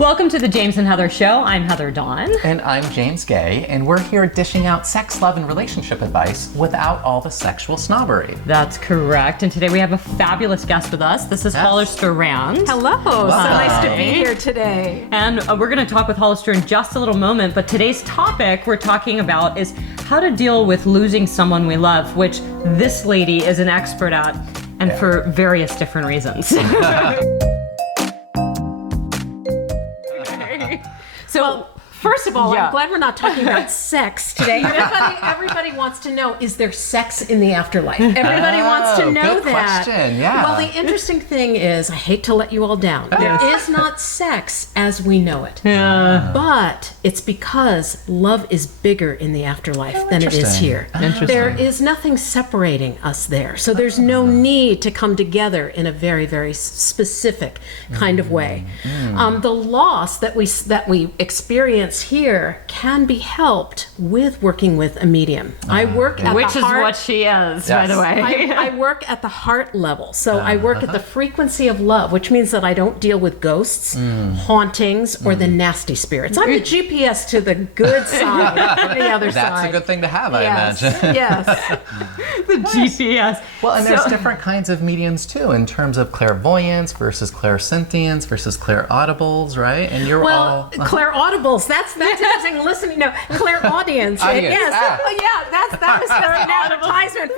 Welcome to the James and Heather Show. I'm Heather Dawn. And I'm James Guay, and we're here dishing out sex, love, and relationship advice without all the sexual snobbery. That's correct. And today we have a fabulous guest with us. This is Hollister Rand. Hello. So nice to be here today. And we're going to talk with Hollister in just a little moment, but today's topic we're talking about is how to deal with losing someone we love, which this lady is an expert at, and for various different reasons. So, first of all, I'm glad we're not talking about sex today. Everybody wants to know, is there sex in the afterlife? Everybody wants to know good that. Question, yeah. Well, the interesting thing is, I hate to let you all down. There is not sex as we know it. Yeah. But it's because love is bigger in the afterlife than it is here. There is nothing separating us there. So there's no need to come together in a very, very specific kind of way. The loss that we experience here can be helped with working with a medium. I work at which the is heart, what she is, by the way. I work at the heart level. So I work at the frequency of love, which means that I don't deal with ghosts, hauntings, or the nasty spirits. I'm the GPS to the good side, the other side. That's a good thing to have, Yes. I imagine. Yes. The GPS. Well, and there's different kinds of mediums too, in terms of clairvoyance versus clairsentience versus clairaudibles, right? And you're all clairaudibles. That's interesting. Listening, no, clairaudience. Yes. That was an advertisement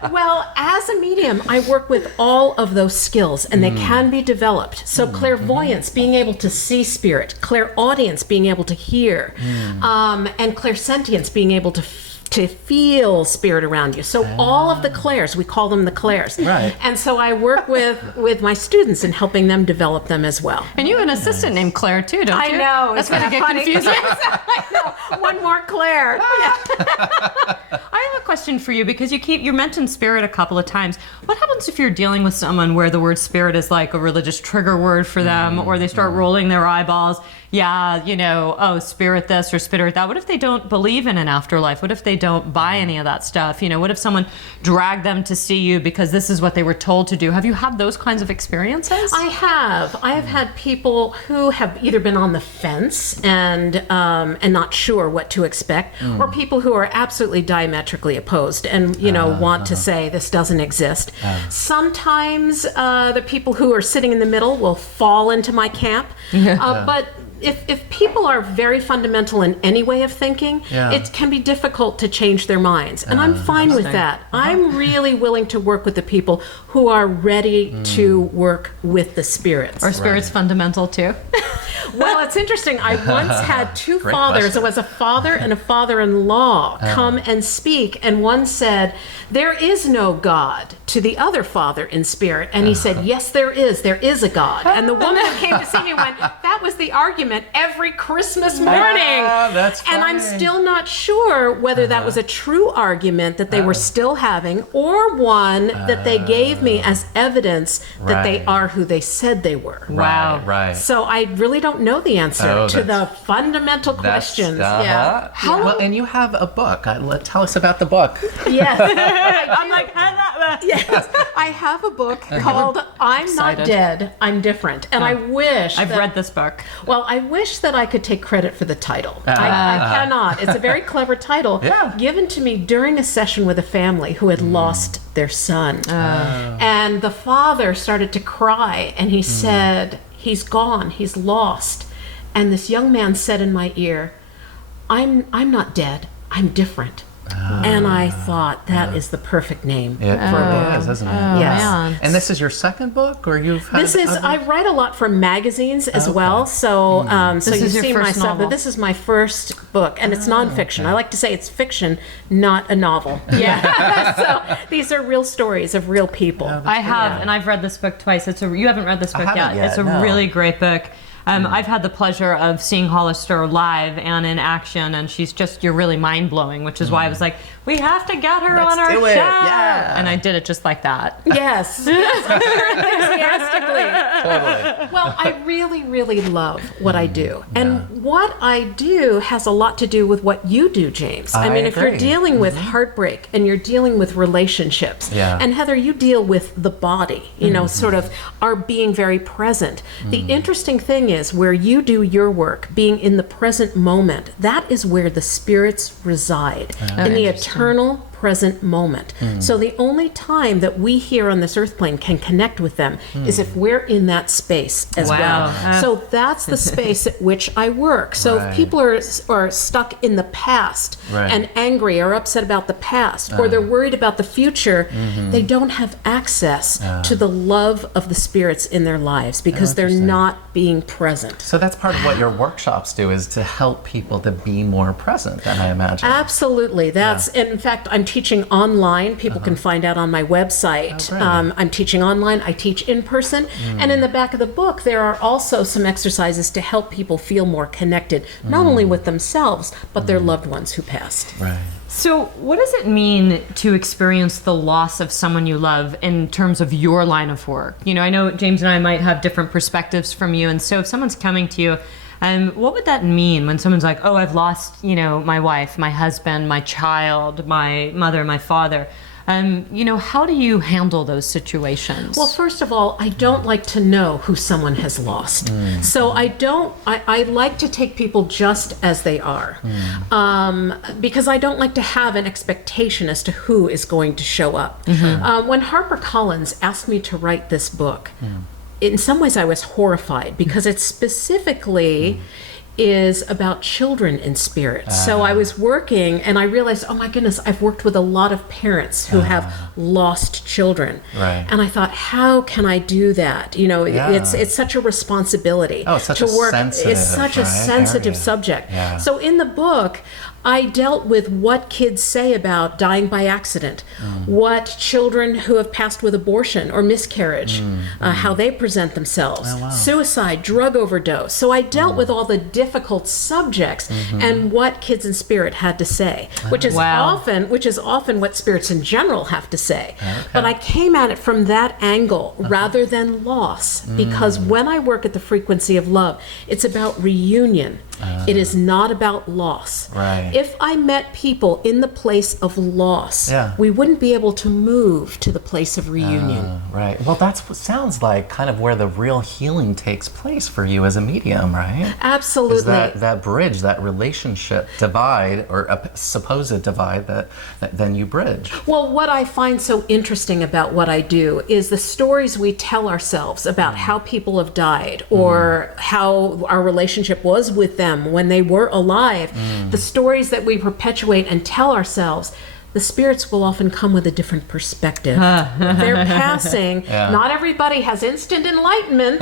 for Well, as a medium, I work with all of those skills, and they can be developed. So clairvoyance, being able to see spirit, clairaudience, being able to hear, and clairsentience, being able to feel spirit around you. So all of the clairs, we call them the clairs. Right. And so I work with my students in helping them develop them as well. And you have an assistant named Claire too, don't you? I know. That's going to get confusing. Yes, I know. One more Claire. I have a question for you because you mentioned spirit a couple of times. What happens if you're dealing with someone where the word spirit is like a religious trigger word for them, or they start rolling their eyeballs? Yeah, spirit this or spirit that. What if they don't believe in an afterlife? What if they don't buy any of that stuff? What if someone dragged them to see you because this is what they were told to do? Have you had those kinds of experiences? I have. I have had people who have either been on the fence and not sure what to expect, or people who are absolutely diametrically opposed and want to say this doesn't exist. Sometimes the people who are sitting in the middle will fall into my camp, but if people are very fundamental in any way of thinking, it can be difficult to change their minds. And I'm fine with that. I'm really willing to work with the people who are ready to work with the spirits. Are spirits fundamental too? Well, it's interesting. I once had two fathers. It was a father and a father-in-law come and speak, and one said, "There is no God," to the other father in spirit. And he said, "Yes, there is. There is a God." And the woman who came to see me went, "That was the argument every Christmas morning." That's funny. And I'm still not sure whether that was a true argument that they were still having, or one that they gave me as evidence that they are who they said they were. Wow. Right. So I really don't know the answer to the fundamental questions. Well, and you have a book. Tell us about the book. Yes. I'm like, Yes. I have a book called I'm Not Dead, I'm Different. And I wish I've read this book. Well, I wish that I could take credit for the title. I cannot. It's a very clever title given to me during a session with a family who had lost their son. And the father started to cry, and he said, "He's gone, he's lost." And this young man said in my ear, I'm not dead, I'm different." And I thought that is the perfect name for a book. It is, isn't it? Yes. Man. And this is your second book, or you've had I write a lot for magazines as well, so so This you is your see my first stuff. novel. But this is my first book, and it's nonfiction. I like to say it's fiction, not a novel. Yeah. So these are real stories of real people. I have, and I've read this book twice. You haven't read this book haven't yet, It's a really great book. I've had the pleasure of seeing Hollister live and in action, and you're really mind-blowing, which is why I was like, we have to get her Let's on our do show. it. Yeah. And I did it just like that. Yes, enthusiastically. Totally. Well, I really, really love what I do. And what I do has a lot to do with what you do, James. I mean, if you're agree. dealing with heartbreak and you're dealing with relationships, and Heather, you deal with the body, you know, sort of are being very present. The interesting thing is where you do your work, being in the present moment, that is where the spirits reside, in the eternal present moment. So the only time that we here on this earth plane can connect with them is if we're in that space as well. So that's the space at which I work. So if people are stuck in the past and angry or upset about the past, or they're worried about the future, they don't have access to the love of the spirits in their lives because they're not being present. So that's part of what your workshops do, is to help people to be more present, then I imagine. Absolutely. That's, and in fact, I'm teaching online. People can find out on my website. I'm teaching online. I teach in person. And in the back of the book, there are also some exercises to help people feel more connected, not only with themselves, but their loved ones who passed. Right. So what does it mean to experience the loss of someone you love in terms of your line of work? You know, I know James and I might have different perspectives from you. And so if someone's coming to you, what would that mean when someone's like, oh, I've lost, you know, my wife, my husband, my child, my mother, my father? You know, how do you handle those situations? Well, first of all, I don't like to know who someone has lost. So I like to take people just as they are. Because I don't like to have an expectation as to who is going to show up. When HarperCollins asked me to write this book, in some ways I was horrified because it specifically is about children in spirit. So I was working and I realized, oh my goodness, I've worked with a lot of parents who have lost children. And I thought, how can I do that? You know, it's such a responsibility it's such to a work. sensitive, It's such a sensitive subject. So in the book, I dealt with what kids say about dying by accident, what children who have passed with abortion or miscarriage, how they present themselves, suicide, drug overdose. So I dealt with all the difficult subjects and what kids in spirit had to say, which is often what spirits in general have to say. But I came at it from that angle rather than loss, because when I work at the frequency of love, it's about reunion. It is not about loss. If I met people in the place of loss, we wouldn't be able to move to the place of reunion. Well, that's what sounds like kind of where the real healing takes place for you as a medium, right? Absolutely. Is that bridge, that relationship divide, or a supposed divide that then you bridge. Well, what I find so interesting about what I do is the stories we tell ourselves about how people have died or how our relationship was with them when they were alive, the stories that we perpetuate and tell ourselves, the spirits will often come with a different perspective. They're passing. Not everybody has instant enlightenment,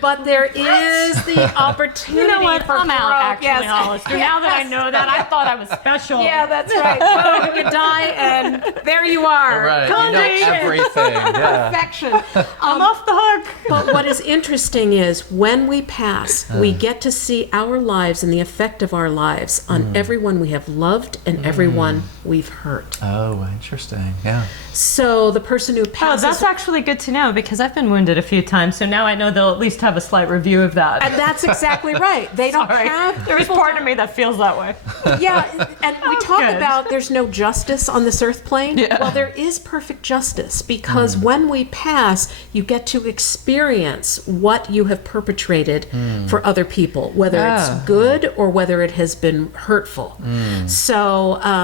but there is the opportunity you know what? for I'm growth. out, actually, Hollister. Now that I know that, I thought I was special. Yeah, that's right. Boom, you die, and there you are. You know everything. Perfection. I'm off the hook. But what is interesting is when we pass, we get to see our lives and the effect of our lives on everyone we have loved and everyone we've hurt. Oh, interesting. Yeah. So the person who Oh, passes... that's actually good to know because I've been wounded a few times, so now I know they'll at least have a slight review of that. And that's exactly right. They don't have... There's part of me that feels that way. Yeah, and we talk good. about there's no justice on this earth plane. Well, there is perfect justice because when we pass, you get to experience what you have perpetrated for other people, whether it's good or whether it has been hurtful.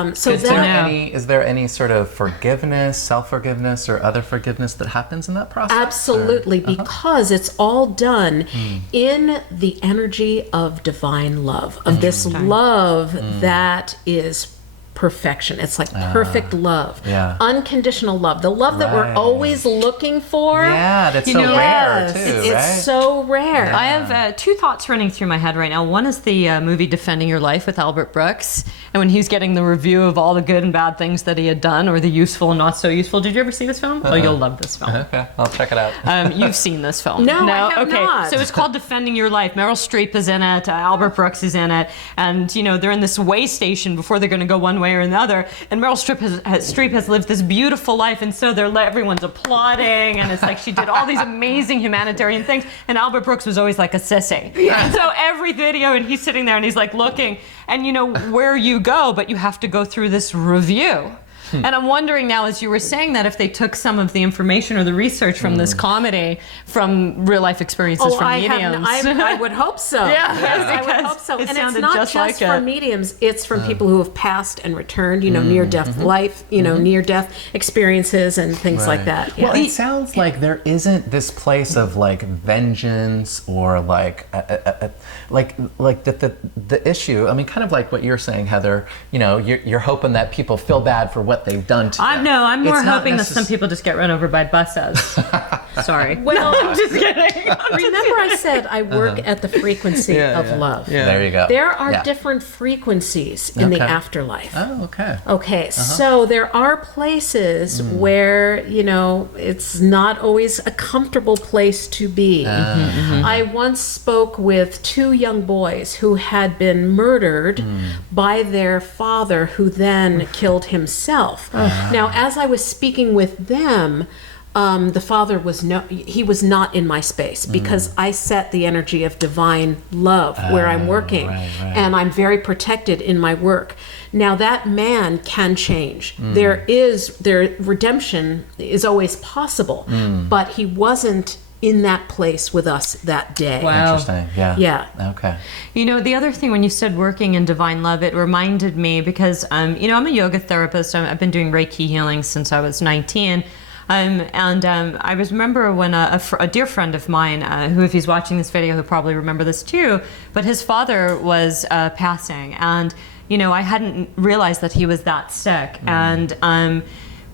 Is there any sort of forgiveness, self-forgiveness, or other forgiveness that happens in that process? Absolutely, because it's all done in the energy of divine love, of this love that is perfection. It's like perfect love, unconditional love, the love that we're always looking for. Yeah, that's so rare too, It's so rare. I have two thoughts running through my head right now. One is the movie Defending Your Life with Albert Brooks, and when he's getting the review of all the good and bad things that he had done, or the useful and not so useful. Did you ever see this film? Oh, you'll love this film. Okay, I'll check it out. You've seen this film? No, I have not. So it's called Defending Your Life. Meryl Streep is in it. Albert Brooks is in it, and you know they're in this way station before they're going to go one way way or another. And Meryl Streep has lived this beautiful life, and so everyone's applauding, and it's like she did all these amazing humanitarian things. And Albert Brooks was always like a sissy. And so every video, and he's sitting there and he's like looking, and you know where you go, but you have to go through this review. And I'm wondering now, as you were saying that, if they took some of the information or the research from this comedy from real life experiences from mediums. I would hope so. I would hope so. And it's not just from mediums, it's from people who have passed and returned, you know, near-death life, you know, near-death experiences and things like that. Well, it sounds like there isn't this place of like vengeance or like the issue. I mean, kind of like what you're saying, Heather, you know, you're hoping that people feel bad for what they've done to you. No, I'm more hoping that some people just get run over by buses. Sorry. Well, I'm just kidding. Remember I said I work at the frequency of love. Yeah. There you go. There are different frequencies in the afterlife. Oh, okay. Okay, so there are places where, you know, it's not always a comfortable place to be. I once spoke with 2 young boys who had been murdered by their father, who then killed himself. Now, as I was speaking with them, the father was not in my space, because I set the energy of divine love where I'm working, and I'm very protected in my work. Now that man can change. Their redemption is always possible, but he wasn't in that place with us that day. Wow. Interesting. Yeah. Okay. You know, the other thing, when you said working in divine love, it reminded me, because, you know, I'm a yoga therapist. I've been doing Reiki healing since I was 19. I remember when a dear friend of mine, who, if he's watching this video, he'll probably remember this too, but his father was passing. And, you know, I hadn't realized that he was that sick. And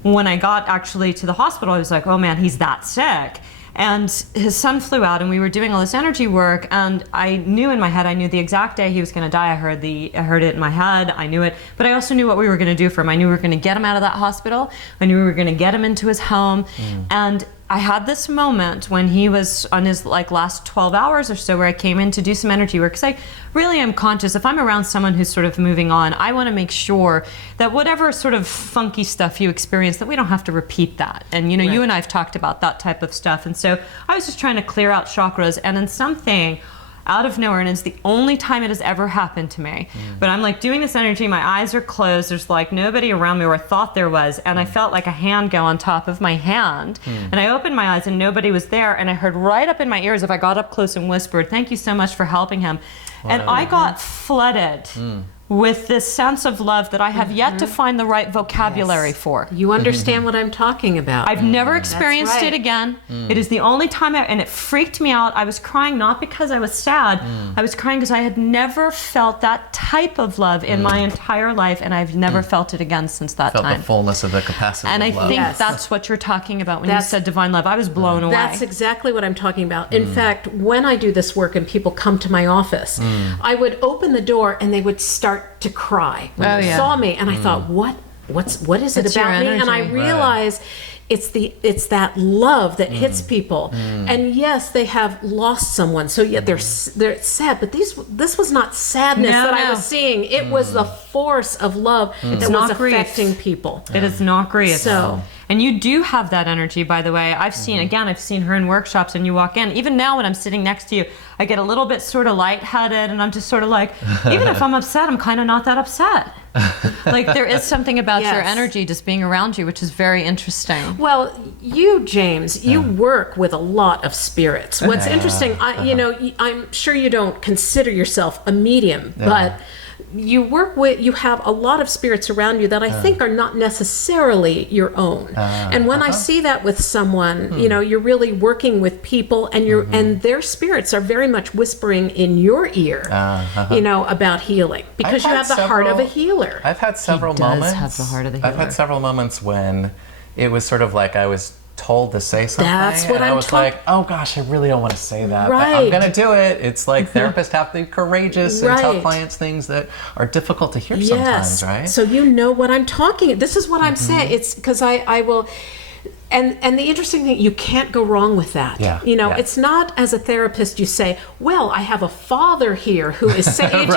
when I got actually to the hospital, I was like, oh man, he's that sick. And his son flew out, and we were doing all this energy work, and I knew in my head, I knew the exact day he was going to die. I heard it in my head. I knew it, but I also knew what we were going to do for him. I knew we were going to get him out of that hospital. I knew we were going to get him into his home. And I had this moment when he was on his last 12 hours or so, where I came in to do some energy work, because I really am conscious, if I'm around someone who's sort of moving on, I want to make sure that whatever sort of funky stuff you experience, that we don't have to repeat that. And you know, you and I have talked about that type of stuff. And so I was just trying to clear out chakras, and then something out of nowhere, and it's the only time it has ever happened to me. But I'm like doing this energy, my eyes are closed, there's like nobody around me, or I thought there was, and I felt like a hand go on top of my hand, and I opened my eyes and nobody was there, and I heard right up in my ears, if I got up close and whispered, "Thank you so much for helping him." And I got flooded with this sense of love that I have yet to find the right vocabulary for. You understand what I'm talking about. I've never experienced it again. It is the only time, and it freaked me out. I was crying not because I was sad. I was crying because I had never felt that type of love in my entire life, and I've never felt it again since that time. Felt the fullness of the capacity and of love. I think that's what you're talking about when you said divine love. I was blown away. That's exactly what I'm talking about. In fact, when I do this work and people come to my office, I would open the door and they would start to cry when they saw me, and I thought, what is it about me? And I realized it's that love that hits people. And yes, they have lost someone, so yet they're sad, but this was not sadness that I was seeing. It was the force of love that was affecting people. It is not grief. So, and you do have that energy, by the way. I've seen her in workshops, and you walk in. Even now when I'm sitting next to you, I get a little bit sort of lightheaded, and I'm just sort of like, even if I'm upset, I'm kind of not that upset. Like, there is something about your energy just being around you, which is very interesting. Well, you, James, you work with a lot of spirits. What's interesting, I'm sure you don't consider yourself a medium, but you have a lot of spirits around you that I think are not necessarily your own. And when I see that with someone, you're really working with people, and and their spirits are very much whispering in your ear, about healing, because you have the heart of a healer. I've had several moments. He does have the heart of the healer. I've had several moments when it was sort of like I was told to say something, That's what and I was like, oh gosh, I really don't want to say that, but I'm gonna do it. It's like therapists have to be courageous and tell clients things that are difficult to hear sometimes, right? So you know what I'm talking. This is what I'm saying. It's because I will. And the interesting thing, you can't go wrong with that. It's not, as a therapist, you say, well, I have a father here who is saying,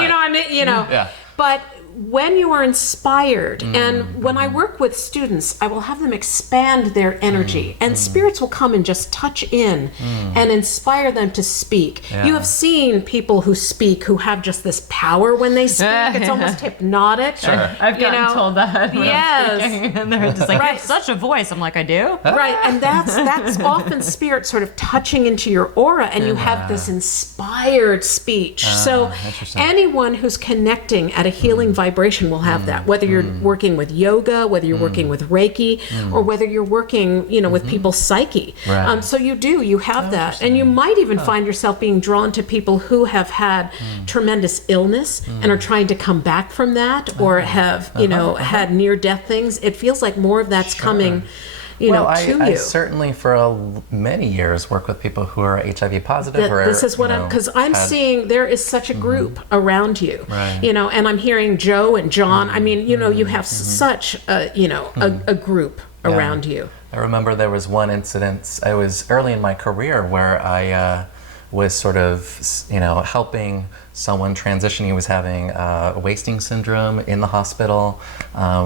but when you are inspired, and when I work with students, I will have them expand their energy, and spirits will come and just touch in and inspire them to speak. Yeah. You have seen people who speak who have just this power when they speak. It's almost hypnotic. Sure. I've gotten told that when I'm speaking, and they're just like, Right. "You have such a voice." I'm like, "I do." Right, and that's often spirit sort of touching into your aura, and you have this inspired speech. So interesting. anyone who's connecting at a healing vibration will have that, whether you're working with yoga, whether you're working with Reiki, or whether you're working, with people's psyche. Right. So you have that, and you might even find yourself being drawn to people who have had tremendous illness and are trying to come back from that, or have had near-death things. It feels like more of that's coming. To you. I certainly for many years work with people who are HIV positive. This is what because I'm seeing there is such a group around you, Right. And I'm hearing Joe and John. I mean, you have such a group around you. I remember there was one incident. I was early in my career where I was sort of, helping someone transition. He was having wasting syndrome in the hospital.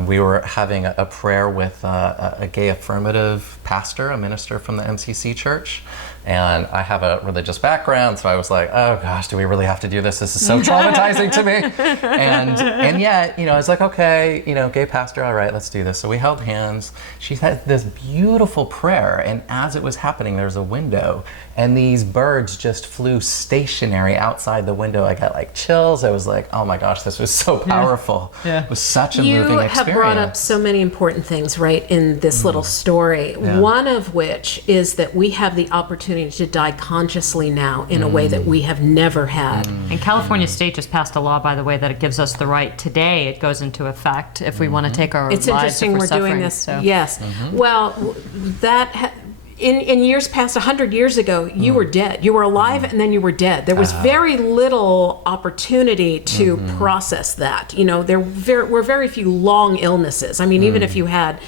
We were having a prayer with a gay affirmative pastor, a minister from the MCC church. And I have a religious background, so I was like, oh gosh, do we really have to do this? This is so traumatizing to me. And yet, I was like, okay, gay pastor, all right, let's do this. So we held hands. She had this beautiful prayer, and as it was happening, there was a window, and these birds just flew stationary outside the window. I got like chills. I was like, oh my gosh, this was so powerful. Yeah. It was such a moving experience. You have brought up so many important things, right, in this little story. Yeah. One of which is that we have the opportunity to die consciously now in a way that we have never had. And California State just passed a law, by the way, that it gives us the right today. It goes into effect if we want to take our lives. It's interesting we're doing this. So. Yes. Well, that in years past, 100 years ago, you were dead. You were alive and then you were dead. There was very little opportunity to process that. There were very few long illnesses. I mean, even if you had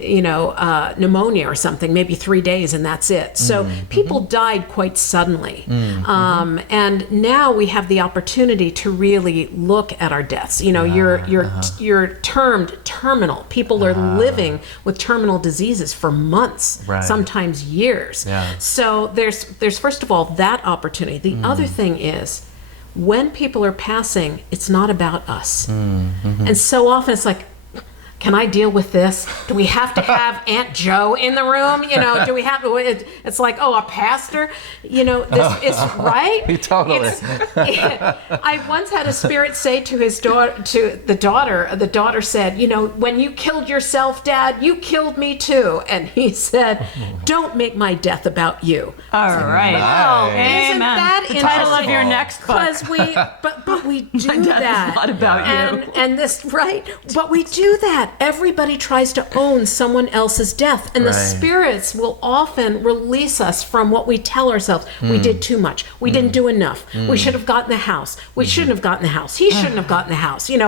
pneumonia or something, maybe 3 days and that's it. So people died quite suddenly. And now we have the opportunity to really look at our deaths. You're termed terminal. People are living with terminal diseases for months, sometimes years. Yeah. So there's first of all that opportunity. The other thing is, when people are passing, it's not about us. And so often it's like, can I deal with this? Do we have to have Aunt Joe in the room? Do we have to? It's like, oh, a pastor? This is right. Totally. I once had a spirit say to his daughter, the daughter said, when you killed yourself, Dad, you killed me too. And he said, don't make my death about you. All right. Wow. Isn't that the title of your next book? But we do my death that. Is not about you. And this, right? But we do that. Everybody tries to own someone else's death, and the spirits will often release us from what we tell ourselves. We did too much. We didn't do enough. We should have gotten the house. We shouldn't have gotten the house. He shouldn't have gotten the house. There the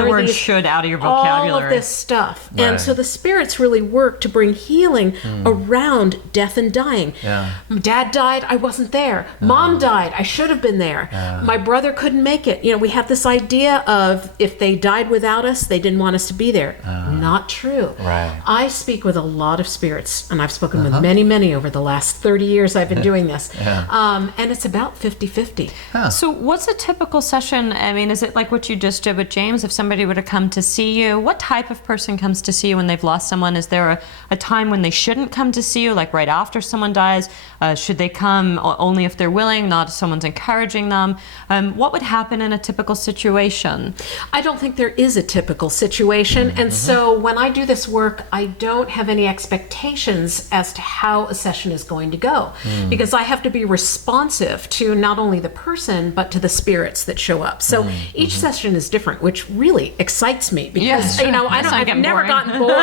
are word these, should out of your vocabulary. all of this stuff. And so the spirits really work to bring healing around death and dying. Yeah. Dad died, I wasn't there. Mom died, I should have been there. My brother couldn't make it. We have this idea of if they died without us, they didn't want us to be there. Not true. Right. I speak with a lot of spirits, and I've spoken with many, many over the last 30 years I've been doing this. And it's about 50-50. So what's a typical session? I mean, is it like what you just did with James? If somebody were to come to see you, what type of person comes to see you when they've lost someone? Is there a time when they shouldn't come to see you, like right after someone dies? Should they come only if they're willing, not if someone's encouraging them? What would happen in a typical situation? I don't think there is a typical situation. And so when I do this work, I don't have any expectations as to how a session is going to go, because I have to be responsive to not only the person, but to the spirits that show up. So each session is different, which really excites me because, I've never gotten bored.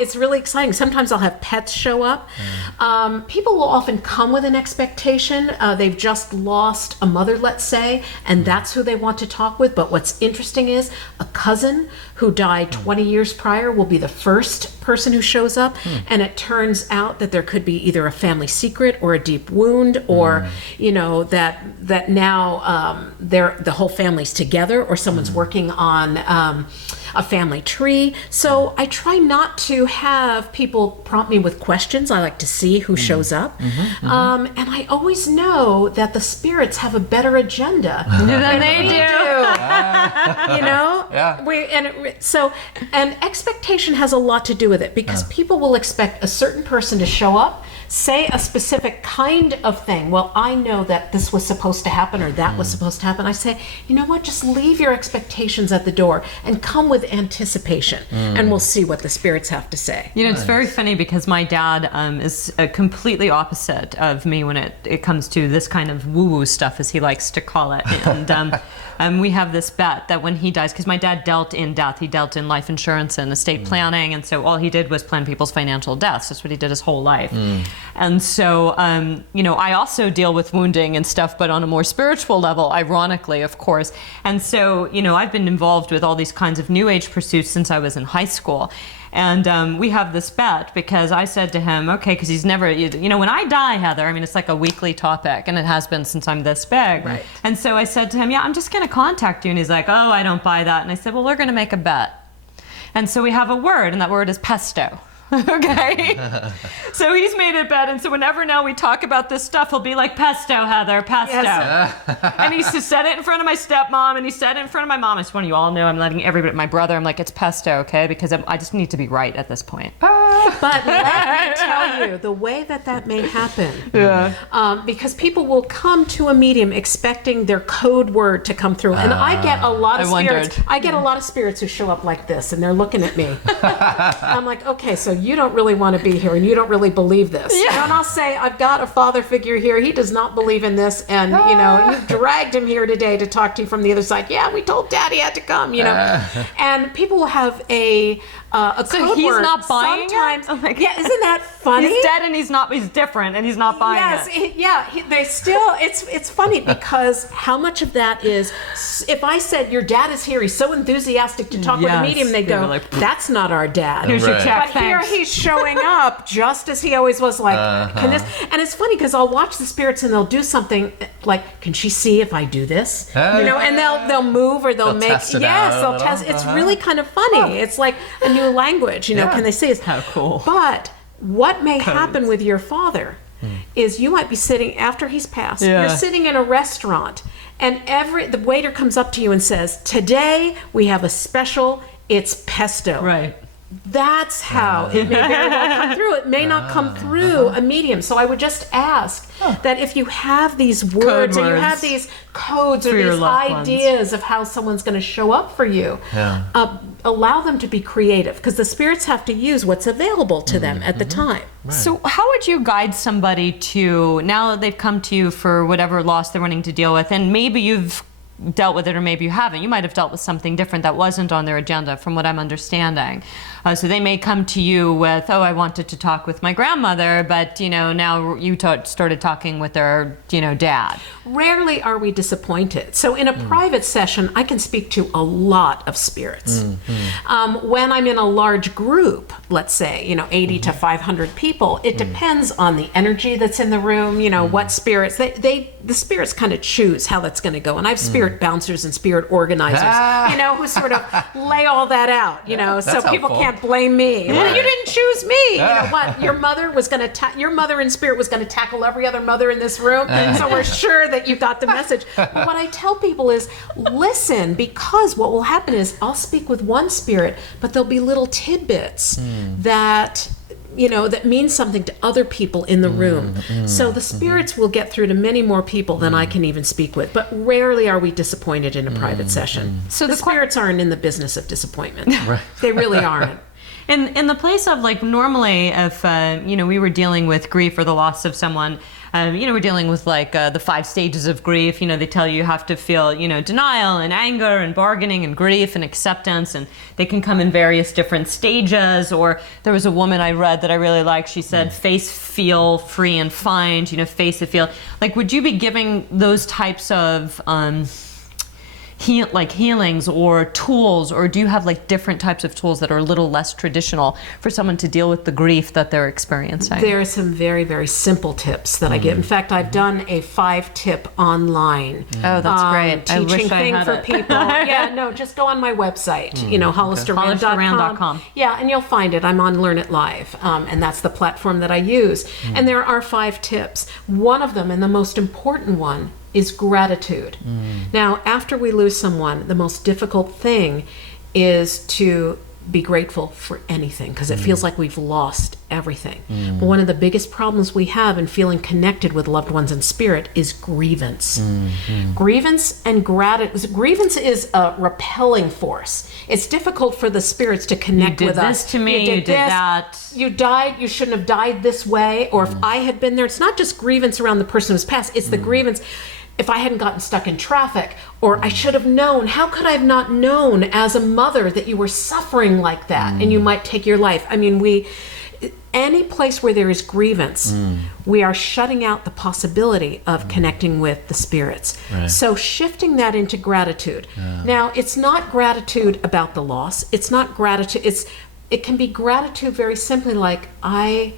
It's really exciting. Sometimes I'll have pets show up. People will often come with an expectation, session, they've just lost a mother, let's say, and that's who they want to talk with. But what's interesting is a cousin who died 20 years prior will be the first person who shows up, and it turns out that there could be either a family secret or a deep wound, or that now the whole family's together, or someone's working on a family tree. So I try not to have people prompt me with questions. I like to see who shows up. And I always know that the spirits have a better agenda than they do. So expectation has a lot to do with it, because people will expect a certain person to show up, say a specific kind of thing. Well, I know that this was supposed to happen, or that was supposed to happen. I say, you know what, just leave your expectations at the door and come with anticipation, and we'll see what the spirits have to say. It's very funny, because my dad is completely opposite of me when it comes to this kind of woo-woo stuff, as he likes to call it. And we have this bet that when he dies, because my dad dealt in death, he dealt in life insurance and estate planning, and so all he did was plan people's financial deaths. That's what he did his whole life. And so, I also deal with wounding and stuff, but on a more spiritual level, ironically, of course. And so, I've been involved with all these kinds of New Age pursuits since I was in high school. And we have this bet, because I said to him, okay, because he's never, when I die, Heather, it's like a weekly topic, and it has been since I'm this big. Right. And so I said to him, yeah, I'm just going to contact you. And he's like, oh, I don't buy that. And I said, well, we're going to make a bet. And so we have a word, and that word is pesto. Okay. So he's made a bet, and so whenever now we talk about this stuff, he'll be like, pesto, Heather, pesto. Yes. And he said it in front of my stepmom, and he said it in front of my mom. I just want you all know, I'm letting everybody, my brother, I'm like, it's pesto, okay? Because I just need to be right at this point. But let me tell you, the way that may happen, because people will come to a medium expecting their code word to come through. And I get a lot of spirits. I get a lot of spirits who show up like this, and they're looking at me. I'm like, okay, so you don't really want to be here, and you don't really believe this. And I'll say, I've got a father figure here. He does not believe in this, and you dragged him here today to talk to you from the other side. Yeah, we told Daddy had to come. And people will have a code he's word. not buying Sometimes, it? Oh my God. yeah, isn't that funny? He's dead, and he's different, and he's not buying it. They still, it's funny, because how much of that is, if I said, your dad is here, he's so enthusiastic to talk with a medium, they go, like, that's not our dad. Here's your check, But here he's showing up just as he always was, like, can this, and it's funny, because I'll watch the spirits, and they'll do something like, can she see if I do this? And they'll move, or they'll make, test it they'll test, it's really kind of funny. It's like a new language, can they see it? How cool. But what may happen with your father is you might be sitting, after he's passed, you're sitting in a restaurant, and the waiter comes up to you and says, today we have a special, it's pesto. Right. That's how it may very well come through. It may not come through a medium. So I would just ask that if you have these words and you have these codes or these ideas of how someone's going to show up for you, allow them to be creative, because the spirits have to use what's available to them at the time. Right. So how would you guide somebody to, now that they've come to you for whatever loss they're wanting to deal with, and maybe you've dealt with it or maybe you haven't. You might have dealt with something different that wasn't on their agenda, from what I'm understanding. So they may come to you with, oh, I wanted to talk with my grandmother, but now you started talking with their dad. Rarely are we disappointed. So in a private session, I can speak to a lot of spirits. When I'm in a large group, let's say 80 to 500 people, it depends on the energy that's in the room. What spirits the spirits kind of choose how that's going to go. And I have spirit bouncers and spirit organizers, who sort of lay all that out. So people can't blame me. Well, you didn't choose me. What? Your mother was going to your mother in spirit was going to tackle every other mother in this room. So we're sure that you got the message. But what I tell people is, listen, because what will happen is I'll speak with one spirit, but there'll be little tidbits that that means something to other people in the room. So the spirits will get through to many more people than I can even speak with. But rarely are we disappointed in a private session. So the spirits aren't in the business of disappointment. Right. They really aren't. In the place of, like, normally if we were dealing with grief or the loss of someone, we're dealing with like the 5 stages of grief. They tell you have to feel, denial and anger and bargaining and grief and acceptance, and they can come in various different stages. Or there was a woman I read that I really liked. She said, face, feel, free, and find. Face it, feel. Like, would you be giving those types of healings or tools, or do you have like different types of tools that are a little less traditional for someone to deal with the grief that they're experiencing? There are some very, very simple tips that I give. In fact, I've done a 5-tip online. Oh, that's great. Teaching I wish thing I had for it. people. Just go on my website, hollisterrand.com. Yeah, and you'll find it. I'm on Learn It Live, and that's the platform that I use. And there are 5 tips. One of them, and the most important one, is gratitude. Now, after we lose someone, the most difficult thing is to be grateful for anything, because it feels like we've lost everything. But one of the biggest problems we have in feeling connected with loved ones in spirit is grievance. Grievance and gratitude. Grievance is a repelling force. It's difficult for the spirits to connect with us. You did this to me, you did that. You died, you shouldn't have died this way. Or if I had been there, it's not just grievance around the person who's passed, it's the grievance. If I hadn't gotten stuck in traffic, or I should have known, how could I have not known as a mother that you were suffering like that and you might take your life? I mean, any place where there is grievance, we are shutting out the possibility of connecting with the spirits. Right. So shifting that into gratitude. Now, it's not gratitude about the loss. It's not gratitude. It can be gratitude very simply, like, I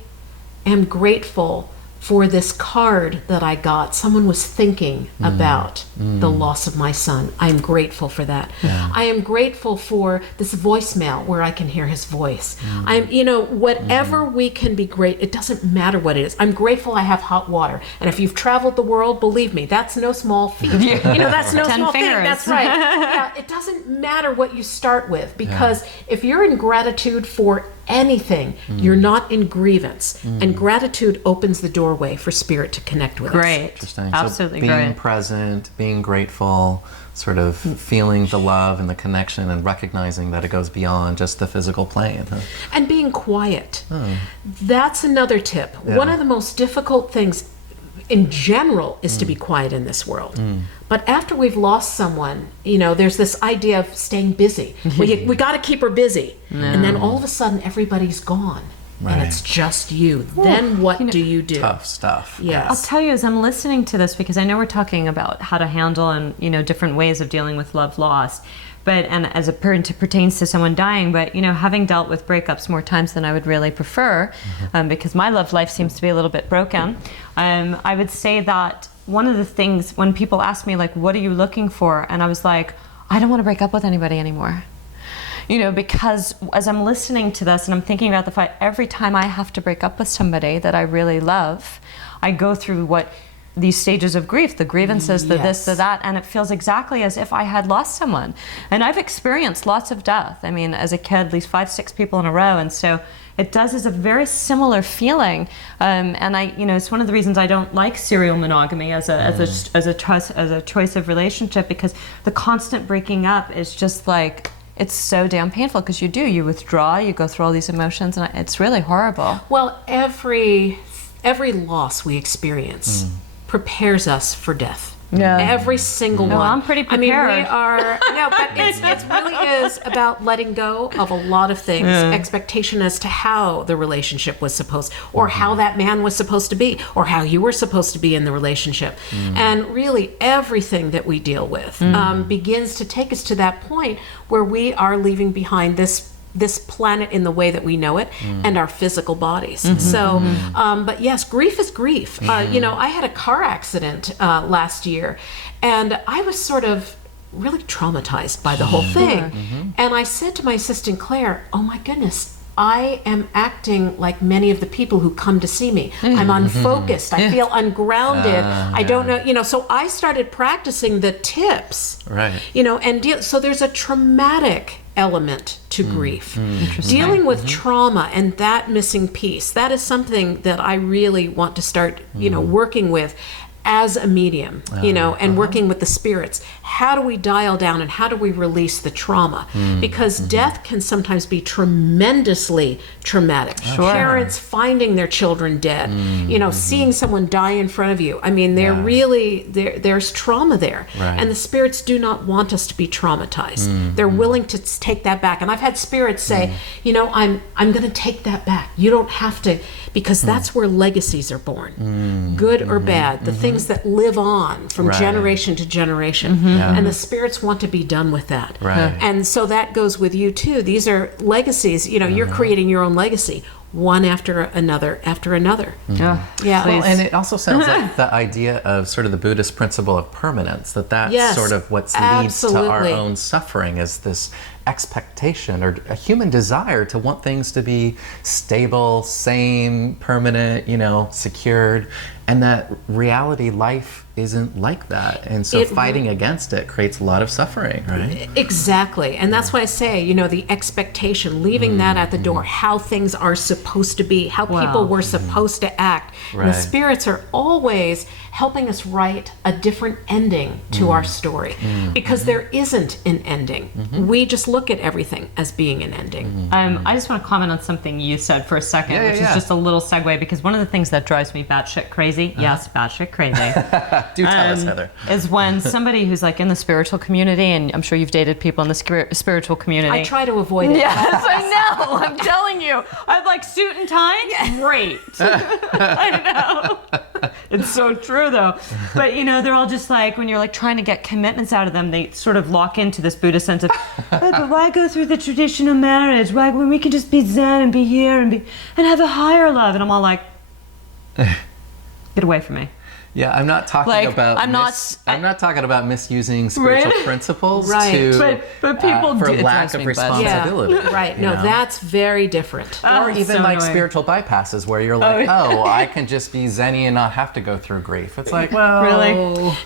am grateful for this card that I got. Someone was thinking about the loss of my son. I'm grateful for that. I am grateful for this voicemail where I can hear his voice. Whatever we can be great, it doesn't matter what it is. I'm grateful I have hot water. And if you've traveled the world, believe me, that's no small feat. That's no 10 small fingers. thing. That's right. Yeah, it doesn't matter what you start with, because if you're in gratitude for anything, you're not in grievance. And gratitude opens the doorway for spirit to connect with us. Great. Interesting. Absolutely so being great. present, being grateful, sort of feeling the love and the connection, and recognizing that it goes beyond just the physical plane. And being quiet. That's another tip. One of the most difficult things in general is to be quiet in this world. But after we've lost someone, there's this idea of staying busy. We got to keep her busy. And then all of a sudden everybody's gone. Right. And it's just you. Then what do you do? Tough stuff. Yes. I'll tell you, as I'm listening to this, because I know we're talking about how to handle and different ways of dealing with love lost, and as it pertains to someone dying, but having dealt with breakups more times than I would really prefer, because my love life seems to be a little bit broken, I would say that one of the things when people ask me, like, what are you looking for? And I was like, I don't want to break up with anybody anymore. Because as I'm listening to this and I'm thinking about the fact every time I have to break up with somebody that I really love, I go through these stages of grief, the grievances, the this, the that, and it feels exactly as if I had lost someone. And I've experienced lots of death. I mean, as a kid, at least 5-6 people in a row. And so it is a very similar feeling. And it's one of the reasons I don't like serial monogamy as a choice of relationship, because the constant breaking up is just like, it's so damn painful, because you withdraw, you go through all these emotions, and it's really horrible. Well, every loss we experience prepares us for death. Yeah. Every single one. I'm pretty prepared. I mean, we are, but it really is about letting go of a lot of things, expectation as to how the relationship was supposed, or how that man was supposed to be, or how you were supposed to be in the relationship. And really everything that we deal with begins to take us to that point where we are leaving behind this planet in the way that we know it, and our physical bodies. So, but yes, grief is grief. I had a car accident last year, and I was sort of really traumatized by the whole thing. And I said to my assistant, Claire, oh my goodness, I am acting like many of the people who come to see me. I'm unfocused. I feel ungrounded. I don't know, so I started practicing the tips, Right. and so there's a traumatic element to grief. Dealing with trauma and that missing piece, that is something that I really want to start, working with as a medium, and working with the spirits, how do we dial down and how do we release the trauma? Because death can sometimes be tremendously traumatic. Sure. Parents finding their children dead, seeing someone die in front of you. I mean, there's trauma there. Right. And the spirits do not want us to be traumatized. They're willing to take that back. And I've had spirits say, I'm going to take that back. You don't have to, because that's where legacies are born, good or bad, the things that live on from generation to generation. And the spirits want to be done with that. Right. And so that goes with you too. These are legacies, you're creating your own legacy, one after another after another. Yeah. Well, and it also sounds like the idea of sort of the Buddhist principle of permanence, that's Yes, sort of what leads absolutely. to our own suffering, is this expectation or a human desire to want things to be stable, same, permanent, secured, and that reality life isn't like that. And so fighting against it creates a lot of suffering, right? Exactly. And that's why I say, the expectation, leaving that at the door, how things are supposed to be, how people were supposed to act. And the spirits are always helping us write a different ending to our story, because there isn't an ending. We just look at everything as being an ending. I just want to comment on something you said for a second, which is just a little segue, because one of the things that drives me batshit crazy, yes, batshit crazy, Do tell us, Heather. is when somebody who's like in the spiritual community, and I'm sure you've dated people in the spiritual community. I try to avoid it. Yes, I know. I'm telling you. I'd like suit and tie. Great. I know. It's so true, though. But, they're all just like, when you're like trying to get commitments out of them, they sort of lock into this Buddhist sense of, but why go through the traditional marriage? Why, when we can just be Zen and be here and have a higher love? And I'm all like, get away from me. Yeah, I'm not talking about. I'm not talking about misusing spiritual principles to but people for it lack drives of me nuts. responsibility. Yeah, right. No, that's very different. Or even so like annoying. spiritual bypasses, where you're like, I can just be zenny and not have to go through grief. It's like, well, Really?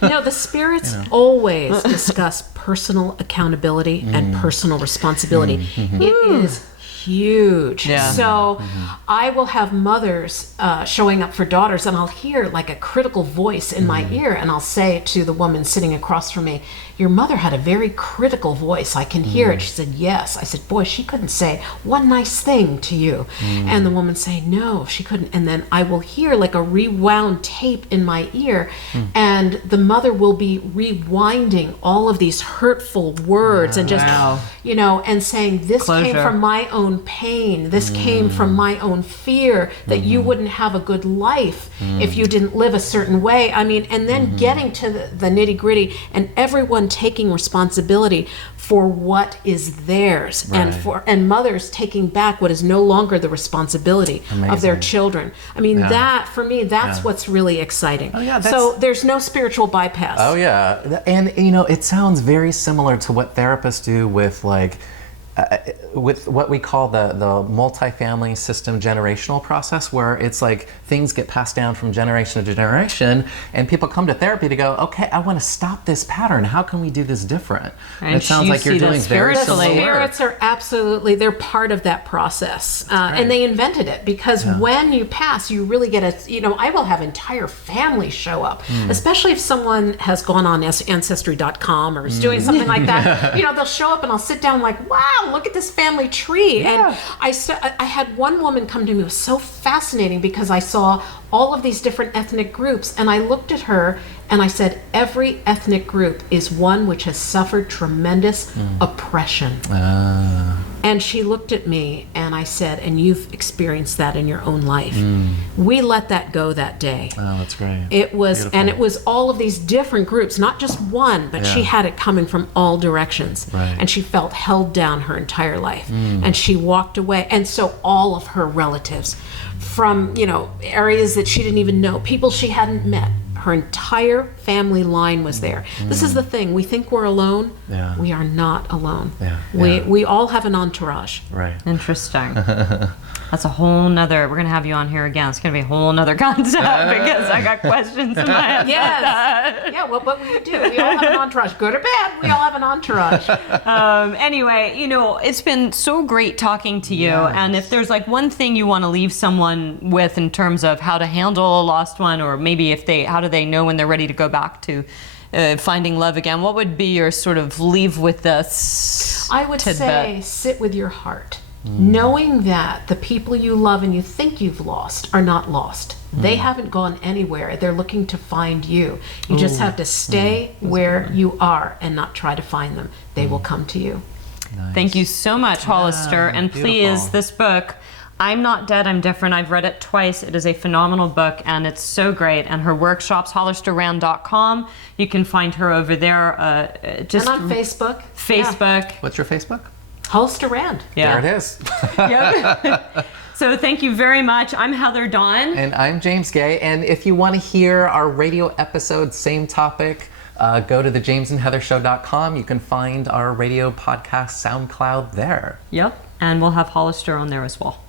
No, the spirits always discuss personal accountability and personal responsibility. It is huge. Yeah. So I will have mothers showing up for daughters, and I'll hear like a critical voice in my ear, and I'll say to the woman sitting across from me, your mother had a very critical voice. I can hear it. She said, yes. I said, boy, she couldn't say one nice thing to you. And the woman saying, no, she couldn't. And then I will hear like a rewound tape in my ear, and the mother will be rewinding all of these hurtful words and just, and saying, this came Closure. from my own pain. This came from my own fear that you wouldn't have a good life if you didn't live a certain way. I mean, and then getting to the nitty gritty, and everyone taking responsibility for what is theirs, and mothers taking back what is no longer the responsibility of their children. I mean, that for me, that's what's really exciting. So there's no spiritual bypass. Oh yeah, and it sounds very similar to what therapists do with like. With what we call the multifamily system generational process, where it's like things get passed down from generation to generation, and people come to therapy to go, okay, I want to stop this pattern. How can we do this different? And it sounds like you're doing very similar. The spirits are absolutely, they're part of that process. And they invented it because when you pass, you really get I will have entire families show up, especially if someone has gone on Ancestry.com or is doing something like that. They'll show up and I'll sit down like, wow, look at this family tree. And I had one woman come to me. It was so fascinating because I saw all of these different ethnic groups, and I looked at her and I said, every ethnic group is one which has suffered tremendous oppression. And she looked at me and I said, and you've experienced that in your own life. We let that go that day. Oh, that's great. It was, Beautiful. and it was all of these different groups, not just one, but she had it coming from all directions. Right. And she felt held down her entire life. And she walked away. And so all of her relatives from, areas that she didn't even know, people she hadn't met, her entire family line was there. This is the thing. We think we're alone. Yeah. We are not alone. Yeah. We all have an entourage. Right. Interesting. That's a whole nother, we're going to have you on here again. It's going to be a whole nother concept because I got questions in my head. Yes. Yeah, well, what we do, we all have an entourage. Good or bad, we all have an entourage. Anyway, it's been so great talking to you. Yes. And if there's like one thing you want to leave someone with in terms of how to handle a lost one, or maybe how do they know when they're ready to go back to finding love again? What would be your sort of leave with this I would tidbit? say sit with your heart, knowing that the people you love and you think you've lost are not lost. They haven't gone anywhere. They're looking to find you. You just have to stay where you are and not try to find them. They will come to you. Nice. Thank you so much, Hollister. And please, beautiful. this book, I'm Not Dead, I'm Different. I've read it twice. It is a phenomenal book, and it's so great. And her workshops, hollisterrand.com. You can find her over there. Just And on Facebook. Facebook. What's your Facebook? Hollister Rand. Yeah. There it is. Yep. So thank you very much. I'm Heather Dawn. And I'm James Guay. And if you want to hear our radio episode, same topic, go to thejamesandheathershow.com. You can find our radio podcast SoundCloud there. Yep. And we'll have Hollister on there as well.